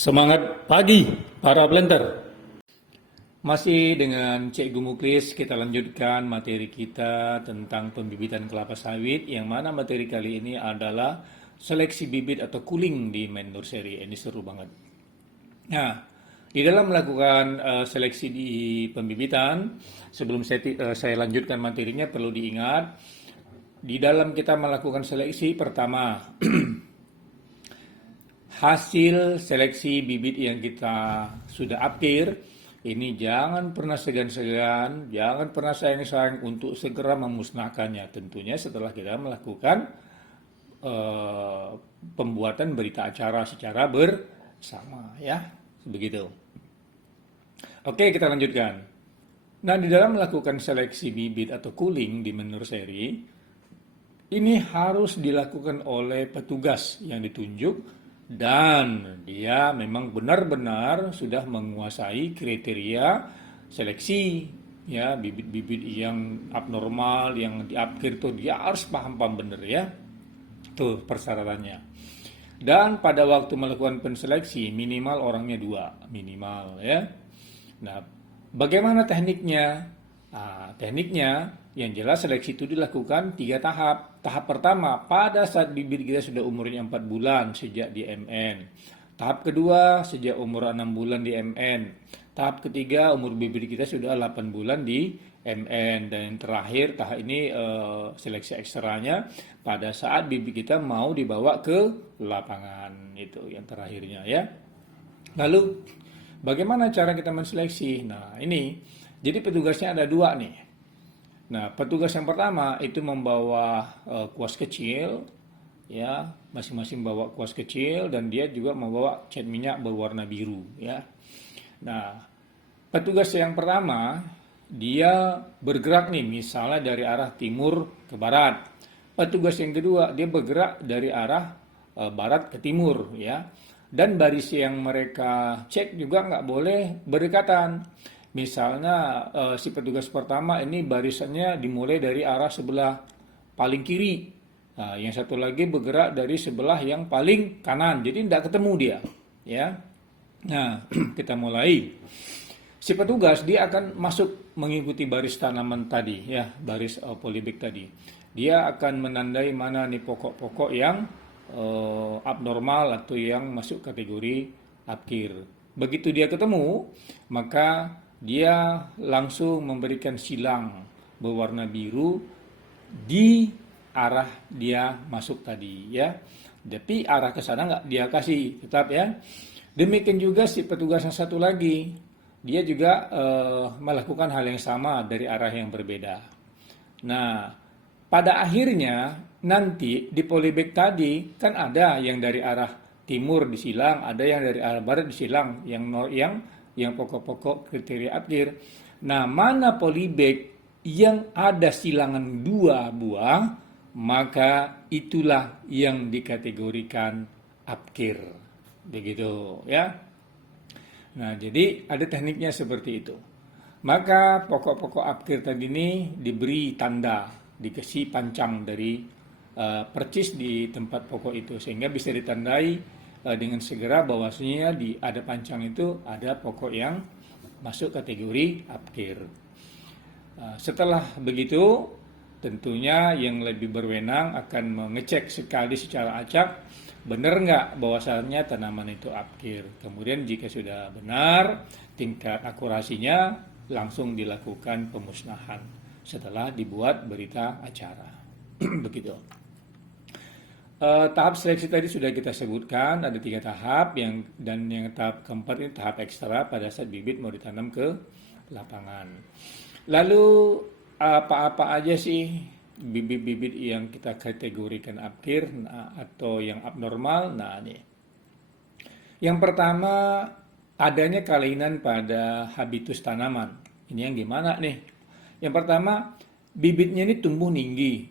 Semangat pagi para blender. Masih dengan Cikgu Muklis, kita lanjutkan materi kita tentang pembibitan kelapa sawit, yang mana materi kali ini adalah seleksi bibit atau cooling di main nursery. Ini seru banget. Nah, di dalam melakukan seleksi di pembibitan, sebelum saya lanjutkan materinya, perlu diingat, di dalam kita melakukan seleksi pertama, hasil seleksi bibit yang kita sudah upkir, ini jangan pernah segan-segan, jangan pernah sayang-sayang untuk segera memusnahkannya. Tentunya setelah kita melakukan pembuatan berita acara secara bersama, ya, begitu. Oke, kita lanjutkan. Nah, di dalam melakukan seleksi bibit atau cooling di nursery, ini harus dilakukan oleh petugas yang ditunjuk dan dia memang benar-benar sudah menguasai kriteria seleksi, ya, bibit-bibit yang abnormal, yang diupgrade tuh dia harus paham-paham bener, ya. Tuh persyaratannya. Dan pada waktu melakukan penseleksi minimal orangnya 2, minimal, ya. Nah, bagaimana tekniknya? Tekniknya yang jelas seleksi itu dilakukan 3 tahap. Tahap pertama pada saat bibit kita sudah umurnya 4 bulan sejak di MN. Tahap kedua sejak umur 6 bulan di MN. Tahap ketiga umur bibit kita sudah 8 bulan di MN. Dan yang terakhir tahap ini seleksi ekstranya pada saat bibit kita mau dibawa ke lapangan. Itu yang terakhirnya, ya. Lalu bagaimana cara kita menseleksi? Nah, ini jadi petugasnya ada 2 nih. Nah, petugas yang pertama itu membawa kuas kecil, ya, masing-masing bawa kuas kecil dan dia juga membawa cat minyak berwarna biru, ya. Nah, petugas yang pertama dia bergerak nih, misalnya dari arah timur ke barat. Petugas yang kedua dia bergerak dari arah barat ke timur, ya. Dan baris yang mereka cek juga nggak boleh berdekatan. Misalnya si petugas pertama ini barisannya dimulai dari arah sebelah paling kiri. Nah, yang satu lagi bergerak dari sebelah yang paling kanan. Jadi tidak ketemu dia, ya. Nah, kita mulai. Si petugas dia akan masuk mengikuti baris tanaman tadi, ya, baris polybag tadi. Dia akan menandai mana nih pokok-pokok yang abnormal atau yang masuk kategori upkir. Begitu dia ketemu, maka dia langsung memberikan silang berwarna biru di arah dia masuk tadi, ya. Tapi arah ke sana nggak dia kasih, tetap, ya. Demikian juga si petugas yang satu lagi, dia juga melakukan hal yang sama dari arah yang berbeda. Nah, pada akhirnya nanti di polybag tadi kan ada yang dari arah timur disilang, ada yang dari arah barat disilang, yang pokok-pokok kriteria upkir. Nah, mana polybag yang ada silangan 2 buah, maka itulah yang dikategorikan upkir. Begitu, ya. Nah, jadi ada tekniknya seperti itu. Maka pokok-pokok upkir tadi ini diberi tanda, dikasih pancang dari percis di tempat pokok itu, sehingga bisa ditandai dengan segera bahwasanya ada pancang itu ada pokok yang masuk kategori upkir. Setelah begitu, tentunya yang lebih berwenang akan mengecek sekali secara acak benar nggak bahwasannya tanaman itu upkir. Kemudian jika sudah benar tingkat akurasinya, langsung dilakukan pemusnahan setelah dibuat berita acara. Begitu. Tahap seleksi tadi sudah kita sebutkan, ada 3 tahap, yang tahap keempat ini tahap ekstra pada saat bibit mau ditanam ke lapangan. Lalu apa-apa aja sih bibit-bibit yang kita kategorikan upkir atau yang abnormal? Nah, ini. Yang pertama, adanya kelainan pada habitus tanaman. Ini yang gimana nih? Yang pertama, bibitnya ini tumbuh tinggi,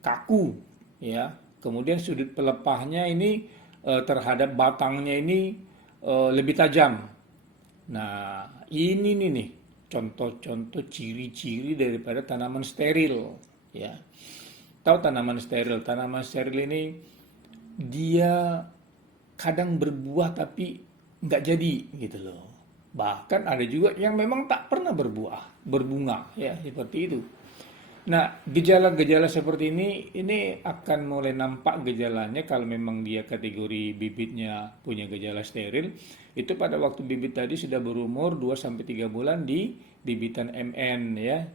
kaku, ya. Kemudian sudut pelepahnya ini terhadap batangnya ini lebih tajam. Nah, ini nih contoh-contoh ciri-ciri daripada tanaman steril, ya. Tahu tanaman steril? Tanaman steril ini dia kadang berbuah tapi nggak jadi gitu loh. Bahkan ada juga yang memang tak pernah berbuah, berbunga ya seperti itu. Nah, gejala-gejala seperti ini akan mulai nampak gejalanya kalau memang dia kategori bibitnya punya gejala steril, itu pada waktu bibit tadi sudah berumur 2 sampai 3 bulan di bibitan MN ya.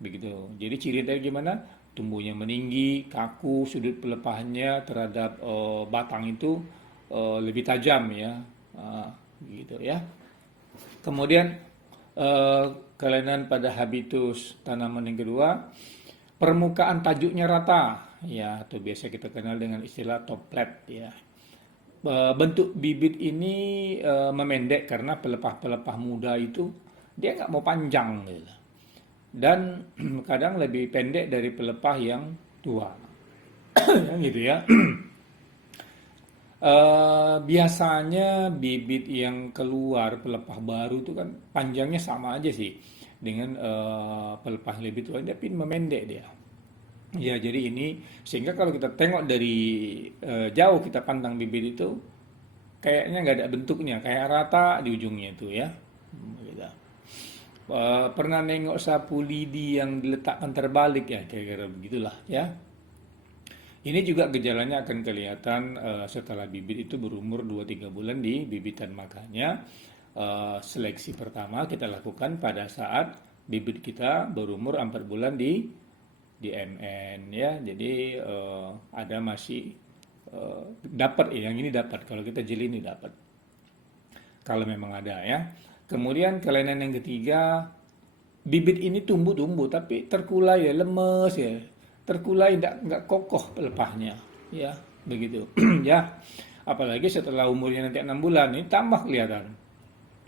Begitu. Jadi ciri tadi gimana? Tumbuhnya meninggi, kaku, sudut pelepahnya terhadap batang itu lebih tajam ya. Gitu ya. Kemudian eh, kelainan pada habitus tanaman yang kedua, permukaan tajuknya rata, ya atau biasa kita kenal dengan istilah toplet ya. Bentuk bibit ini memendek karena pelepah-pelepah muda itu dia nggak mau panjang gitu. Dan kadang lebih pendek dari pelepah yang tua, gitu ya. Biasanya bibit yang keluar pelepah baru itu kan panjangnya sama aja sih dengan pelepah yang lebih tua, tapi memendek dia. Ya, jadi ini sehingga kalau kita tengok dari jauh kita pandang bibit itu kayaknya nggak ada bentuknya, kayak rata di ujungnya itu ya. Gitu. Pernah nengok sapu lidi yang diletakkan terbalik ya, kira-kira begitulah ya. Ini juga gejalanya akan kelihatan setelah bibit itu berumur 2-3 bulan di bibitan. Makanya seleksi pertama kita lakukan pada saat bibit kita berumur 4 bulan di MN ya. Jadi ada masih dapat ya, yang ini dapat kalau kita jeli ini dapat. Kalau memang ada ya. Kemudian kelainan yang ketiga, bibit ini tumbuh-tumbuh tapi terkulai ya, lemes ya, terkulai nggak kokoh pelepahnya ya begitu. Ya, apalagi setelah umurnya nanti 6 bulan ini tambah kelihatan,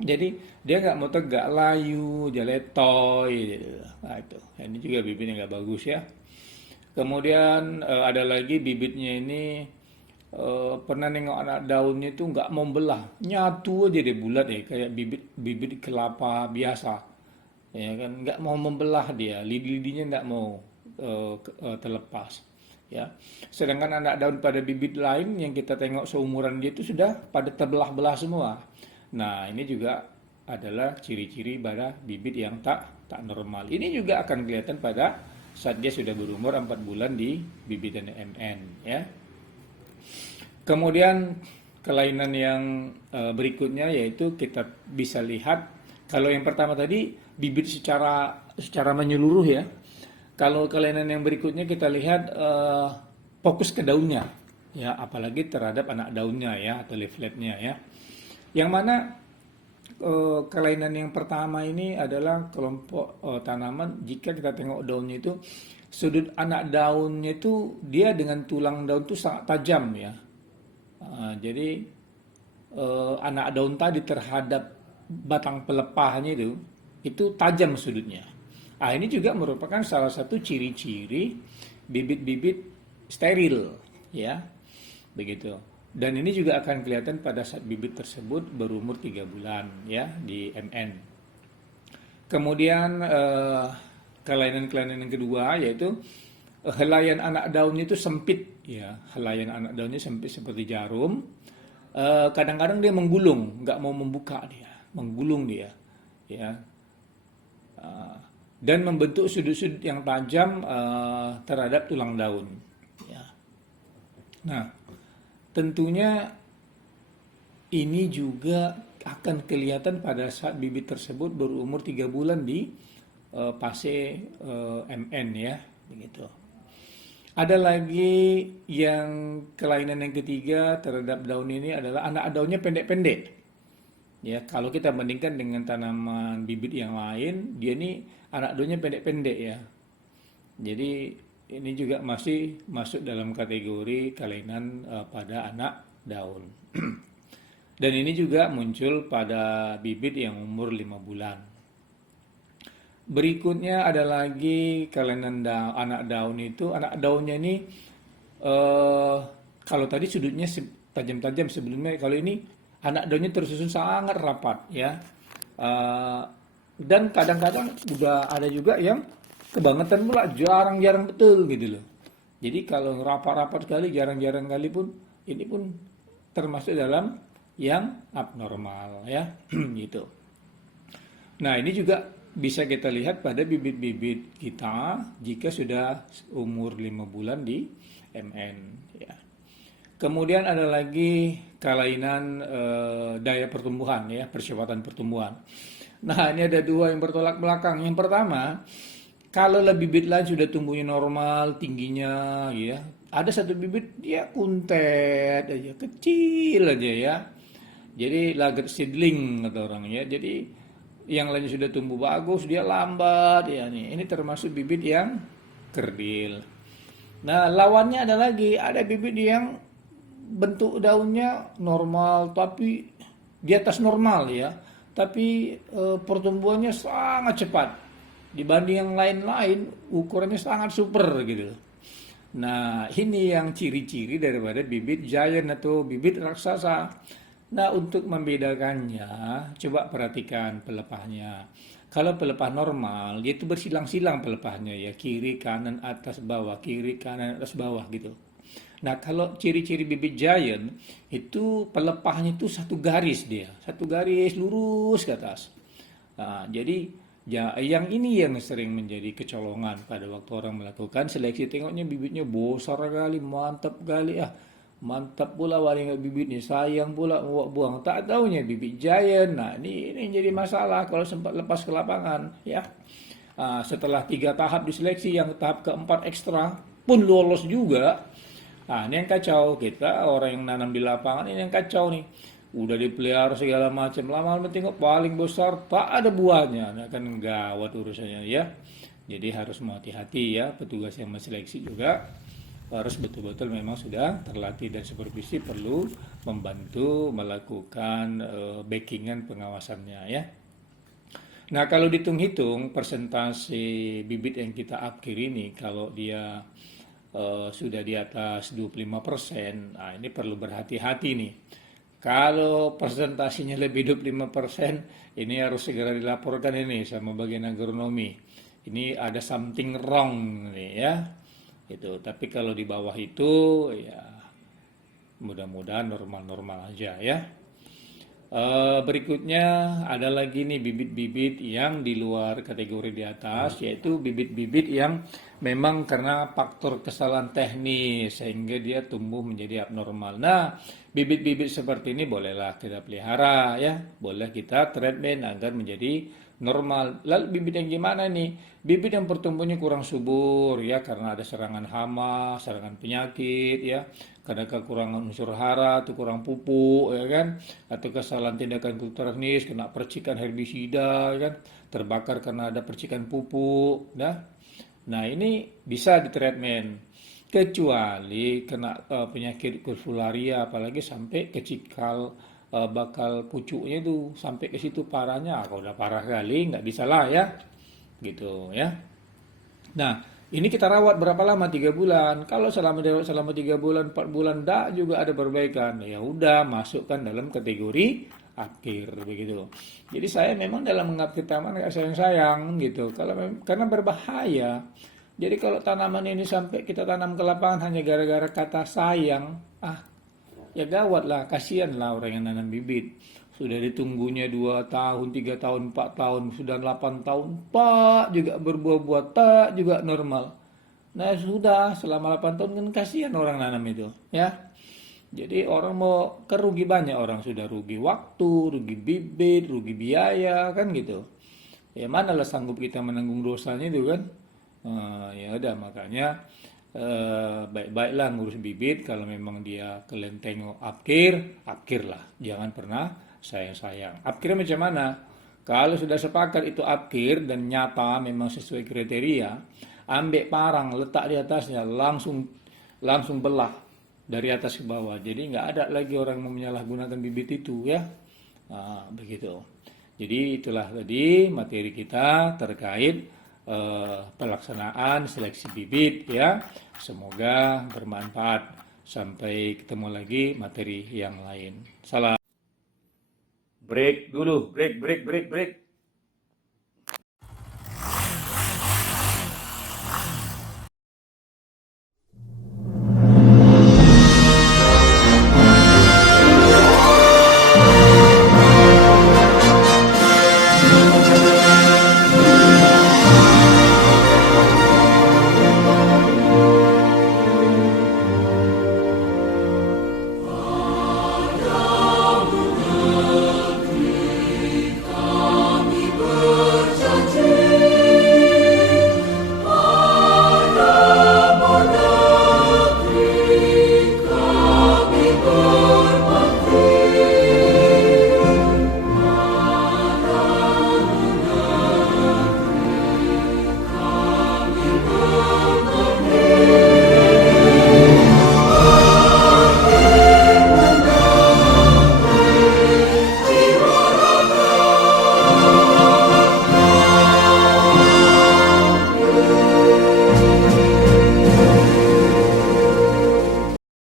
jadi dia nggak mau tegak, layu, jaletoy gitu. Nah itu, ini juga bibitnya nggak bagus ya. Kemudian ada lagi bibitnya ini pernah nengok anak daunnya itu nggak mau belah, nyatu aja deh bulat ya, kayak bibit kelapa biasa ya kan, nggak mau membelah dia, lidi-lidinya nggak mau terlepas ya. Sedangkan anak daun pada bibit lain yang kita tengok seumuran dia itu sudah pada terbelah-belah semua. Nah ini juga adalah ciri-ciri pada bibit yang tak normal. Ini juga akan kelihatan pada saat dia sudah berumur 4 bulan di bibitan MN ya. Kemudian kelainan yang berikutnya yaitu kita bisa lihat, kalau yang pertama tadi bibit secara menyeluruh ya. Kalau kelainan yang berikutnya kita lihat fokus ke daunnya, ya apalagi terhadap anak daunnya ya atau leafletnya ya. Yang mana kelainan yang pertama ini adalah kelompok tanaman. Jika kita tengok daunnya itu, sudut anak daunnya itu dia dengan tulang daun itu sangat tajam ya. Jadi anak daun tadi terhadap batang pelepahnya itu tajam sudutnya. Ini juga merupakan salah satu ciri-ciri bibit-bibit steril, ya, begitu. Dan ini juga akan kelihatan pada saat bibit tersebut berumur 3 bulan, ya, di MN. Kemudian kelainan-kelainan yang kedua yaitu helaian anak daunnya itu sempit, ya, helaian anak daunnya sempit seperti jarum. Kadang-kadang dia menggulung, nggak mau membuka dia, menggulung dia, ya. Dan membentuk sudut-sudut yang tajam terhadap tulang daun. Ya. Nah, tentunya ini juga akan kelihatan pada saat bibit tersebut berumur 3 bulan di fase MN ya, begitu. Ada lagi yang kelainan yang ketiga terhadap daun ini adalah anak daunnya pendek-pendek. Ya, kalau kita bandingkan dengan tanaman bibit yang lain, dia ini anak daunnya pendek-pendek ya. Jadi ini juga masih masuk dalam kategori kelainan pada anak daun. Dan ini juga muncul pada bibit yang umur 5 bulan. Berikutnya ada lagi kelainan anak daun itu, anak daunnya ini kalau tadi sudutnya tajam-tajam sebelumnya, kalau ini anak daunnya tersusun sangat rapat ya. Dan kadang-kadang udah ada juga yang kebangetan pula, jarang-jarang betul gitu loh. Jadi kalau rapat-rapat kali, jarang-jarang kali pun, ini pun termasuk dalam yang abnormal ya. Gitu. Nah, ini juga bisa kita lihat pada bibit-bibit kita jika sudah umur 5 bulan di MN ya. Kemudian ada lagi kelainan daya pertumbuhan ya, percepatan pertumbuhan. Nah, ini ada dua yang bertolak belakang. Yang pertama, kalau bibit lain sudah tumbuhnya normal, tingginya ya, ada satu bibit dia kuntet aja, kecil aja ya. Jadi laget seedling kata orangnya. Jadi yang lain sudah tumbuh bagus, dia lambat ya nih. Ini termasuk bibit yang kerdil. Nah, lawannya ada lagi, ada bibit yang bentuk daunnya normal tapi di atas normal ya. Tapi pertumbuhannya sangat cepat dibanding yang lain-lain, ukurannya sangat super gitu. Nah, ini yang ciri-ciri daripada bibit giant atau bibit raksasa. Nah, untuk membedakannya, coba perhatikan pelepahnya. Kalau pelepah normal, dia itu bersilang-silang pelepahnya ya, kiri, kanan, atas, bawah, kiri, kanan, atas, bawah gitu. Nah, kalau ciri-ciri bibit giant, itu pelepahnya itu satu garis dia, satu garis lurus ke atas. Nah, jadi ya, yang ini yang sering menjadi kecolongan pada waktu orang melakukan seleksi. Tengoknya bibitnya besar kali, mantap kali ah. Mantap pula waring bibitnya, sayang pula mau buang. Tak taunya bibit giant. Nah, ini jadi masalah kalau sempat lepas ke lapangan ya. Setelah 3 tahap diseleksi, yang tahap keempat ekstra pun lolos juga. Nah, ini yang kacau. Kita orang yang nanam di lapangan ini yang kacau nih. Udah dipelihara segala macam, lama-lama tengok paling besar tak ada buahnya. Nah, kan gawat urusannya ya. Jadi harus mau hati-hati ya, petugas yang menseleksi juga harus betul-betul memang sudah terlatih dan supervisi perlu membantu melakukan backingan pengawasannya ya. Nah, kalau dihitung-hitung persentase bibit yang kita upkir ini, kalau dia sudah di atas 25%, nah ini perlu berhati-hati nih. Kalau presentasinya lebih 25%, ini harus segera dilaporkan ini sama bagian agronomi. Ini ada something wrong nih ya. Itu. Tapi kalau di bawah itu ya mudah-mudahan normal-normal aja ya. Berikutnya ada lagi nih bibit-bibit yang di luar kategori di atas, yaitu bibit-bibit yang memang karena faktor kesalahan teknis sehingga dia tumbuh menjadi abnormal. Nah, bibit-bibit seperti ini bolehlah kita pelihara ya, boleh kita treatment agar menjadi normal. Lalu bibit yang gimana nih? Bibit yang pertumbuhannya kurang subur ya karena ada serangan hama, serangan penyakit ya, karena kekurangan unsur hara atau kurang pupuk ya kan, atau kesalahan tindakan kultur teknis, kena percikan herbisida ya kan, terbakar karena ada percikan pupuk nah ini bisa ditreatment, kecuali kena penyakit kurfularia apalagi sampai ke cikal bakal pucuknya itu sampai ke situ parahnya. Kalau udah parah kali nggak bisa lah ya gitu ya. Nah, ini kita rawat berapa lama? 3 bulan. Kalau selama 3 bulan, 4 bulan dak juga ada perbaikan, ya udah masukkan dalam kategori akhir begitu. Jadi saya memang dalam mengupkir tanaman kayak sayang-sayang gitu. Karena berbahaya. Jadi kalau tanaman ini sampai kita tanam ke lapangan hanya gara-gara kata sayang, ya gawat lah, kasihan lah orang yang nanam bibit. Sudah ditunggunya 2 tahun, 3 tahun, 4 tahun, sudah 8 tahun, tak juga berbuah-buah, tak juga normal. Nah sudah, selama 8 tahun kan kasihan orang nanam itu, ya. Jadi orang mau kerugi banyak, orang sudah rugi waktu, rugi bibit, rugi biaya, kan gitu. Ya mana lah sanggup kita menanggung dosanya itu kan. Ya udah makanya baik-baiklah ngurus bibit. Kalau memang dia kalian tengok apkir lah, jangan pernah sayang-sayang. Apkir macam mana? Kalau sudah sepakat itu apkir dan nyata memang sesuai kriteria, ambil parang letak di atasnya, langsung belah dari atas ke bawah. Jadi nggak ada lagi orang yang menyalahgunakan bibit itu ya. Nah, begitu. Jadi itulah tadi materi kita terkait pelaksanaan seleksi bibit ya. Semoga bermanfaat. Sampai ketemu lagi materi yang lain. Salam. Break dulu, break.